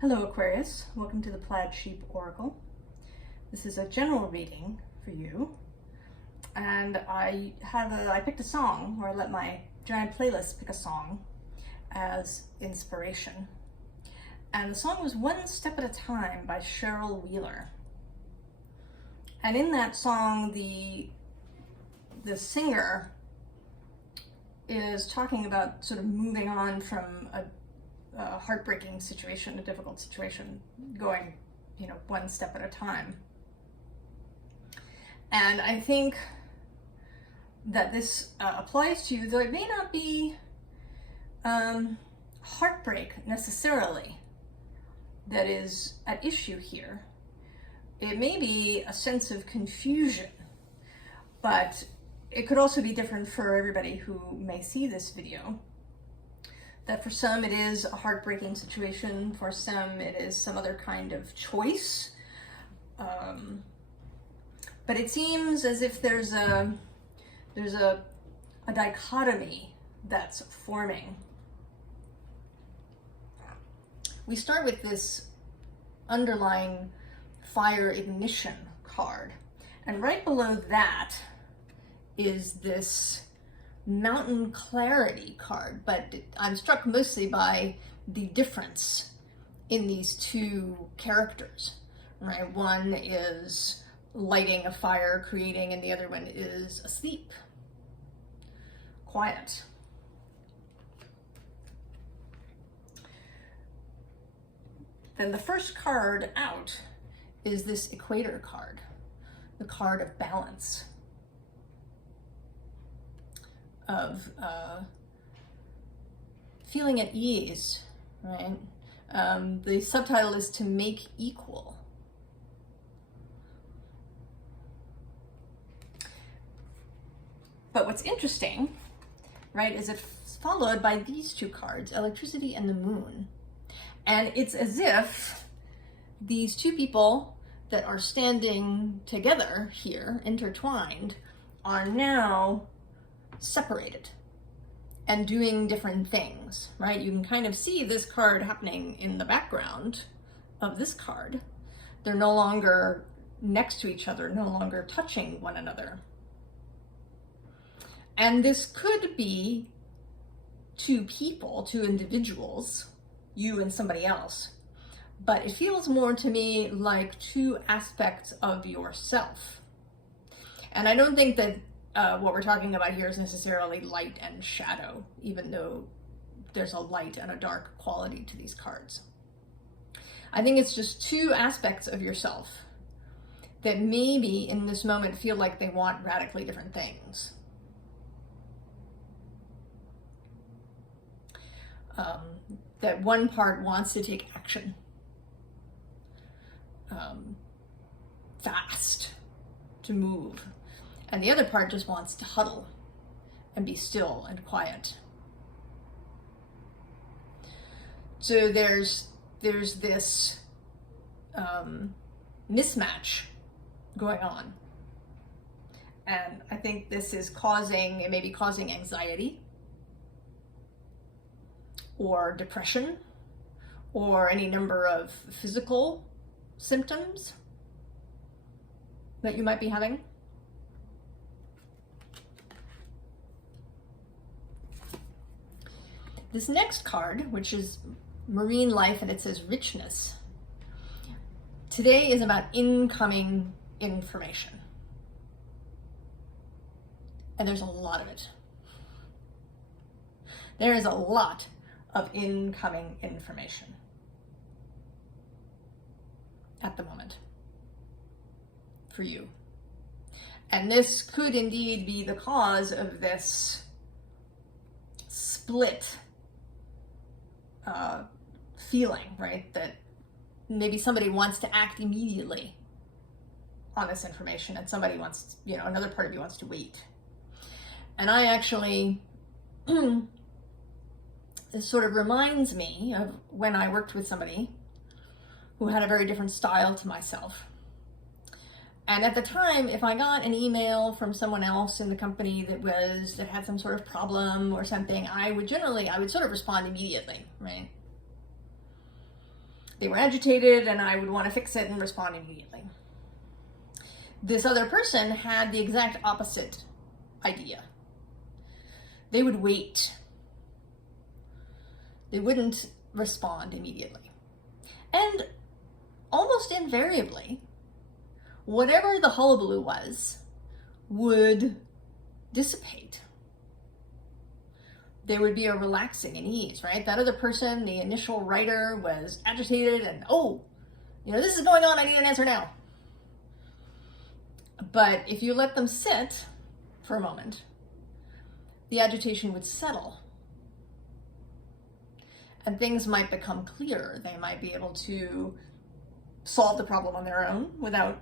Hello Aquarius, welcome to the Plaid Sheep Oracle. This is a general reading for you, and I picked a song, or I let my giant playlist pick a song as inspiration. And the song was One Step at a Time by Cheryl Wheeler. And in that song, the singer is talking about sort of moving on from a heartbreaking situation, a difficult situation, going, one step at a time. And I think that this applies to you, though it may not be heartbreak necessarily that is at issue here. It may be a sense of confusion, but it could also be different for everybody who may see this video. That for some it is a heartbreaking situation, for some it is some other kind of choice. But it seems as if there's a dichotomy that's forming. We start with this underlying fire ignition card, and right below that is this mountain clarity card, but I'm struck mostly by the difference in these two characters, right? One is lighting a fire, creating, and the other one is asleep, quiet. Then the first card out is this equator card, the card of balance, of feeling at ease, right? The subtitle is to make equal. But what's interesting, right, is it's followed by these two cards, electricity and the moon. And it's as if these two people that are standing together here, intertwined, are now separated and doing different things, right? You can kind of see this card happening in the background of this card. They're no longer next to each other, no longer touching one another. And this could be two people, two individuals, you and somebody else, but it feels more to me like two aspects of yourself. And I don't think that what we're talking about here is necessarily light and shadow, even though there's a light and a dark quality to these cards. I think it's just two aspects of yourself that maybe in this moment feel like they want radically different things. That one part wants to take action fast, to move, and the other part just wants to huddle and be still and quiet. So there's this mismatch going on, and I think this is causing, it may be causing anxiety or depression or any number of physical symptoms that you might be having. This next card, which is Marine Life, and it says richness. Today is about incoming information. And there's a lot of it. There is a lot of incoming information at the moment for you. And this could indeed be the cause of this split feeling, right? That maybe somebody wants to act immediately on this information and somebody wants, another part of you wants to wait. And I actually, this sort of reminds me of when I worked with somebody who had a very different style to myself. And at the time, if I got an email from someone else in the company that had some sort of problem or something, I would sort of respond immediately, right? They were agitated and I would want to fix it and respond immediately. This other person had the exact opposite idea. They would wait. They wouldn't respond immediately. And almost invariably, whatever the hullabaloo was, would dissipate. There would be a relaxing and ease, right? That other person, the initial writer, was agitated and, oh, this is going on, I need an answer now. But if you let them sit for a moment, the agitation would settle. And things might become clearer. They might be able to solve the problem on their own without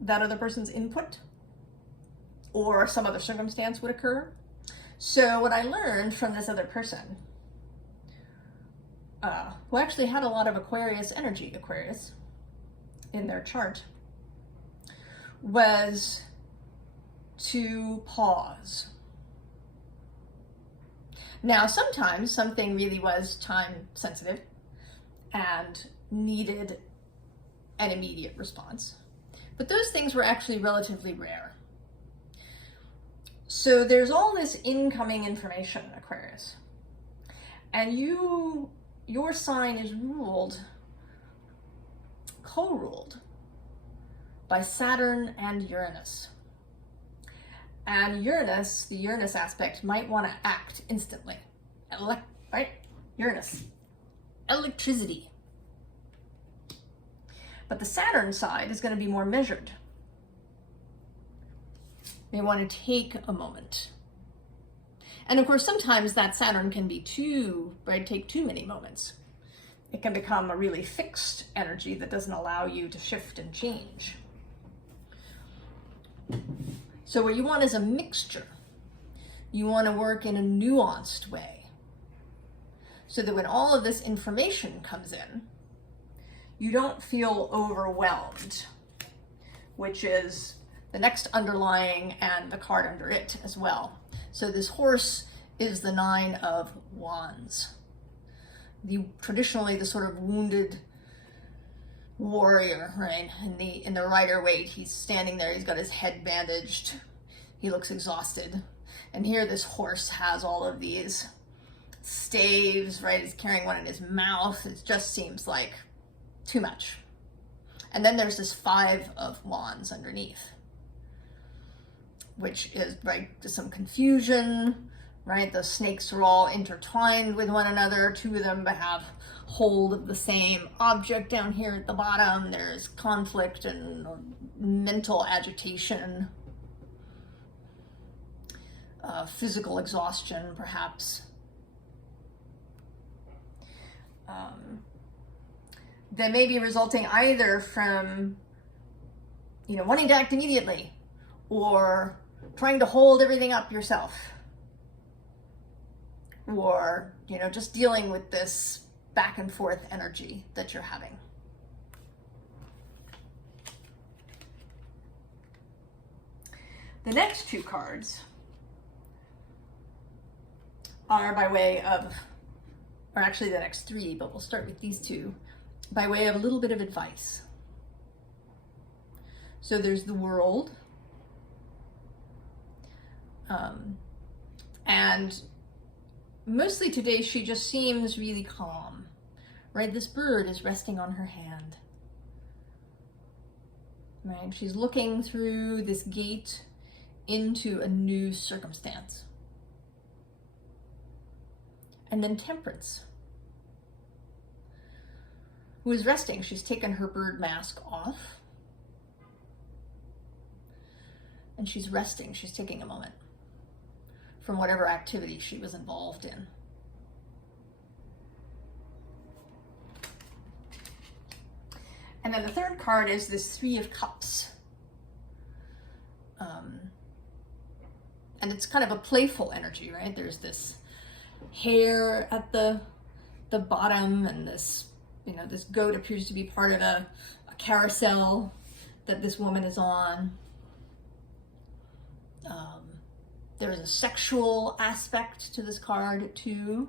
that other person's input, or some other circumstance would occur. So what I learned from this other person, who actually had a lot of Aquarius energy, in their chart, was to pause. Now, sometimes something really was time sensitive and needed an immediate response, but those things were actually relatively rare. So there's all this incoming information, Aquarius, and your sign is co-ruled by Saturn and Uranus. And Uranus, the Uranus aspect, might want to act instantly. Right? Uranus. Electricity. But the Saturn side is going to be more measured. They want to take a moment. And of course, sometimes that Saturn can be take too many moments. It can become a really fixed energy that doesn't allow you to shift and change. So what you want is a mixture. You want to work in a nuanced way, so that when all of this information comes in, you don't feel overwhelmed, which is the next underlying and the card under it as well. So this horse is the 9 of Wands. Traditionally the sort of wounded warrior, right? In the Rider-Waite, he's standing there, he's got his head bandaged, he looks exhausted. And here this horse has all of these staves, right? He's carrying one in his mouth. It just seems like too much. And then there's this 5 of Wands underneath, which is, right, just some confusion, right? The snakes are all intertwined with one another. 2 of them have hold of the same object down here at the bottom. There's conflict and mental agitation, physical exhaustion, perhaps. That may be resulting either from, wanting to act immediately, or trying to hold everything up yourself, or, just dealing with this back and forth energy that you're having. The next 2 cards are by way of, or actually the next 3, but we'll start with these 2, by way of a little bit of advice. So there's the World, and mostly today she just seems really calm, right? This bird is resting on her hand, right? She's looking through this gate into a new circumstance. And then Temperance, who is resting. She's taken her bird mask off, and she's resting. She's taking a moment from whatever activity she was involved in. And then the third card is this 3 of Cups. And it's kind of a playful energy, right? There's this hair at the bottom, and this, this goat appears to be part of a carousel that this woman is on. There's a sexual aspect to this card too,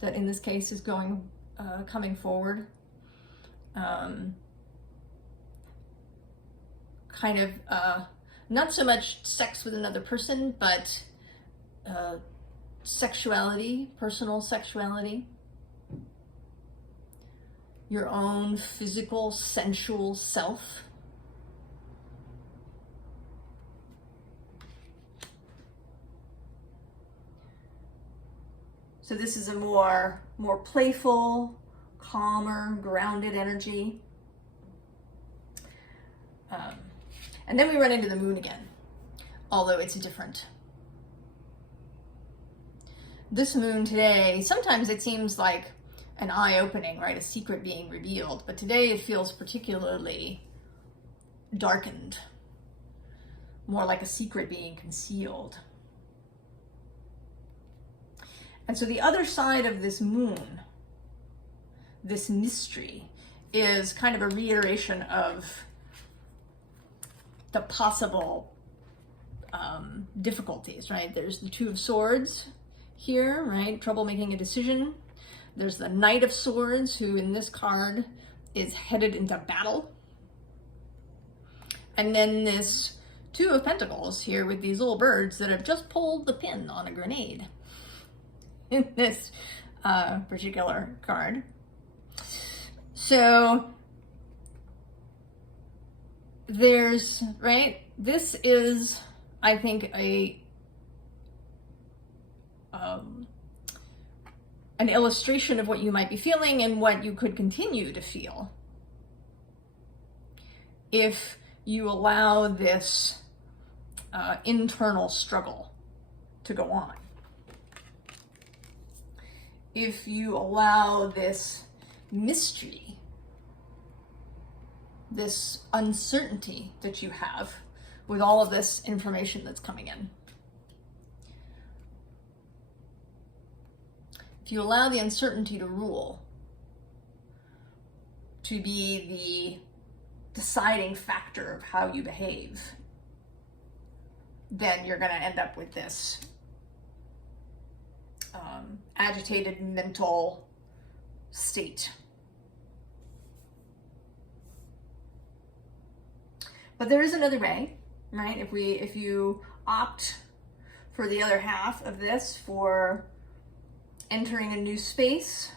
that in this case is coming forward. kind of not so much sex with another person, but sexuality, personal sexuality, your own physical, sensual self. So this is a more playful, calmer, grounded energy. And then we run into the moon again, although it's different. This moon today, sometimes it seems like an eye-opening, right? A secret being revealed. But today it feels particularly darkened, more like a secret being concealed. And so the other side of this moon, this mystery, is kind of a reiteration of the possible difficulties, right? There's the Two of Swords here, right? Trouble making a decision. There's the Knight of Swords, who in this card is headed into battle. And then this Two of Pentacles here with these little birds that have just pulled the pin on a grenade in this particular card. So there's, right, this is, I think, an illustration of what you might be feeling and what you could continue to feel if you allow this internal struggle to go on. If you allow this mystery, this uncertainty that you have with all of this information that's coming in. If you allow the uncertainty to rule, to be the deciding factor of how you behave, then you're going to end up with this agitated mental state. But there is another way, right? If you opt for the other half of this, for entering a new space,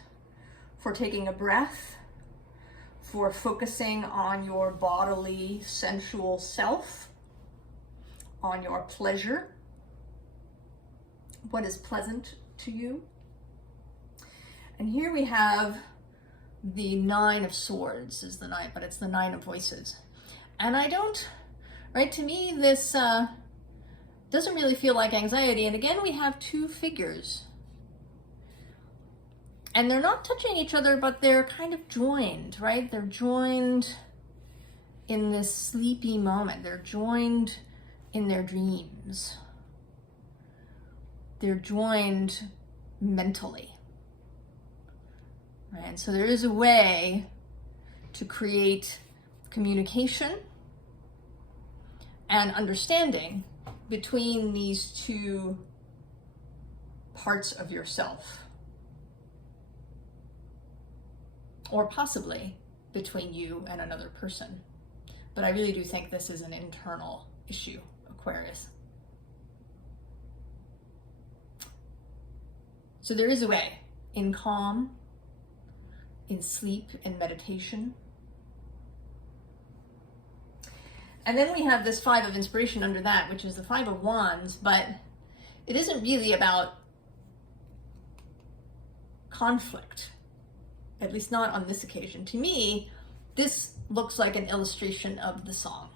for taking a breath, for focusing on your bodily, sensual self, on your pleasure, what is pleasant to you. And here we have the Nine of Swords is the Nine, but it's the Nine of Voices. And I don't, right, to me this doesn't really feel like anxiety. And again, we have two figures. And they're not touching each other, but they're kind of joined, right? They're joined in this sleepy moment. They're joined in their dreams. They're joined mentally. Right? And so there is a way to create communication and understanding between these two parts of yourself. Or possibly between you and another person. But I really do think this is an internal issue, Aquarius. So there is a way, in calm, in sleep, in meditation. And then we have this Five of Inspiration under that, which is the Five of Wands, but it isn't really about conflict, at least not on this occasion. To me, this looks like an illustration of the song.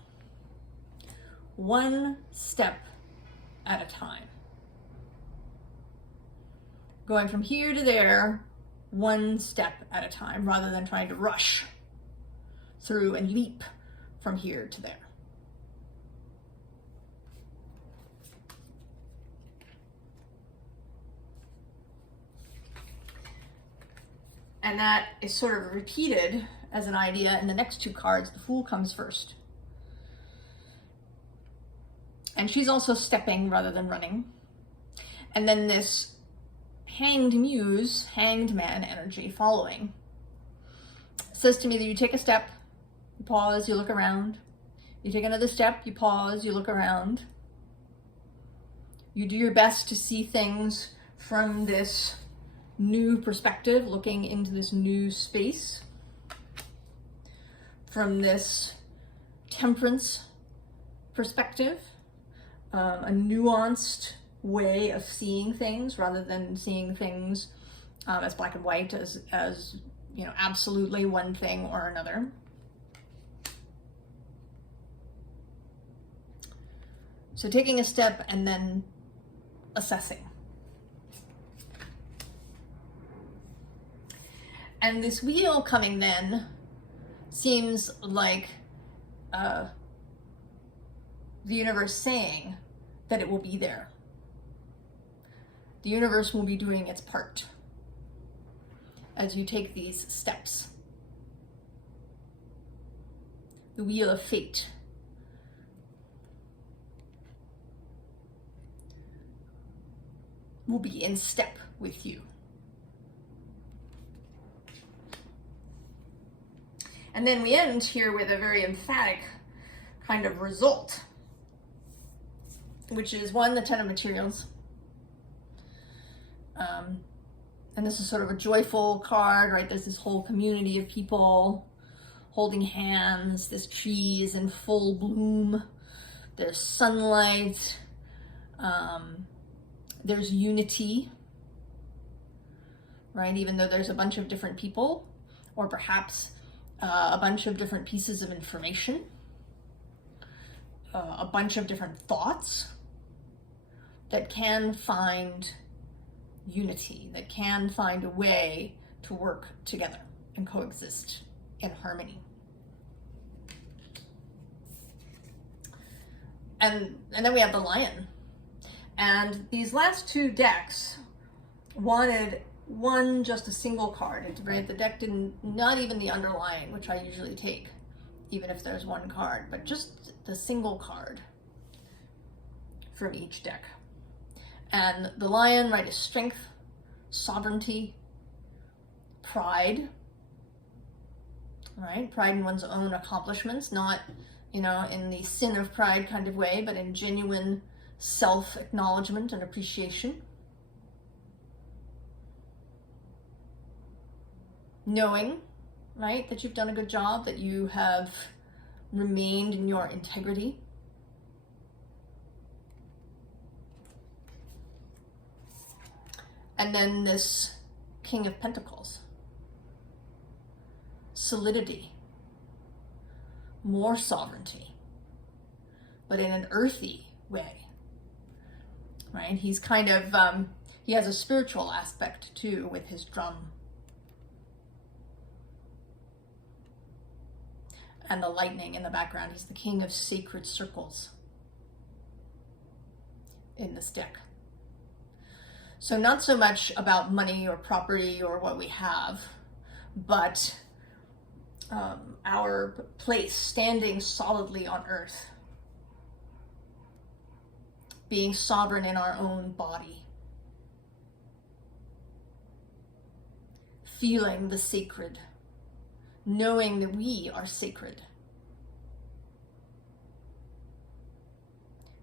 One step at a time. Going from here to there, one step at a time, rather than trying to rush through and leap from here to there. And that is sort of repeated as an idea in the next two cards. The Fool comes first. And she's also stepping rather than running. And then this Hanged Muse, Hanged Man energy following. says to me that you take a step, you pause, you look around. You take another step, you pause, you look around. You do your best to see things from this new perspective, looking into this new space, from this temperance perspective, a nuanced way of seeing things rather than seeing things as black and white, as you know, absolutely one thing or another. So taking a step and then assessing. And this wheel coming then seems like the universe saying that it will be there. The universe will be doing its part as you take these steps. The wheel of fate. Will be in step with you. And then we end here with a very emphatic kind of result, which is one, the Ten of Materials. And this is sort of a joyful card, right? There's this whole community of people holding hands. This tree is in full bloom. There's sunlight. There's unity, right? Even though there's a bunch of different people, or perhaps a bunch of different pieces of information, a bunch of different thoughts that can find unity, that can find a way to work together and coexist in harmony. And then we have the Lion. And these last two decks wanted just a single card, right? The deck didn't, not even the underlying, which I usually take, even if there's one card, but just the single card from each deck. And the Lion, right, is strength, sovereignty, pride, right? Pride in one's own accomplishments, not, you know, in the sin of pride kind of way, but in genuine self-acknowledgement and appreciation. Knowing, right, that you've done a good job, that you have remained in your integrity. And then this King of Pentacles. Solidity. More sovereignty. But in an earthy way. Right? He's kind of, he has a spiritual aspect too with his drum. And the lightning in the background. He's the king of sacred circles in this deck. So not so much about money or property or what we have, but our place standing solidly on earth. Being sovereign in our own body. Feeling the sacred. Knowing that we are sacred.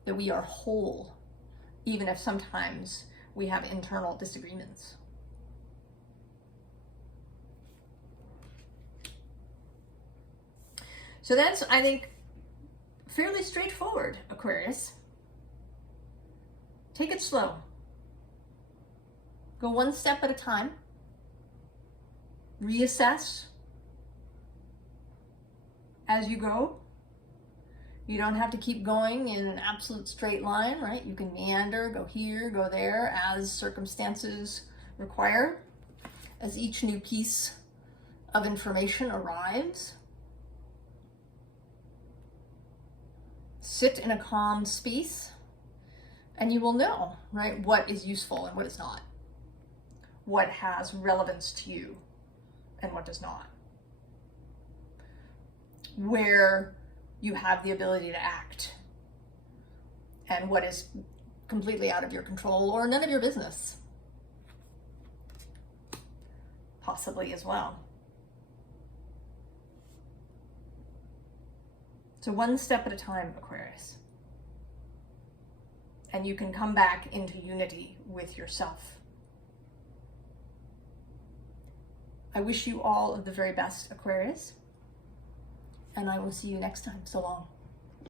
That we are whole, even if sometimes we have internal disagreements. So that's, I think, fairly straightforward, Aquarius. Take it slow. Go one step at a time. Reassess as you go. You don't have to keep going in an absolute straight line, right? You can meander, go here, go there, as circumstances require, as each new piece of information arrives. Sit in a calm space, and you will know, right, what is useful and what is not. What has relevance to you and what does not. Where you have the ability to act and what is completely out of your control or none of your business, possibly as well. So one step at a time, Aquarius. And you can come back into unity with yourself. I wish you all of the very best, Aquarius. And I will see you next time. So long.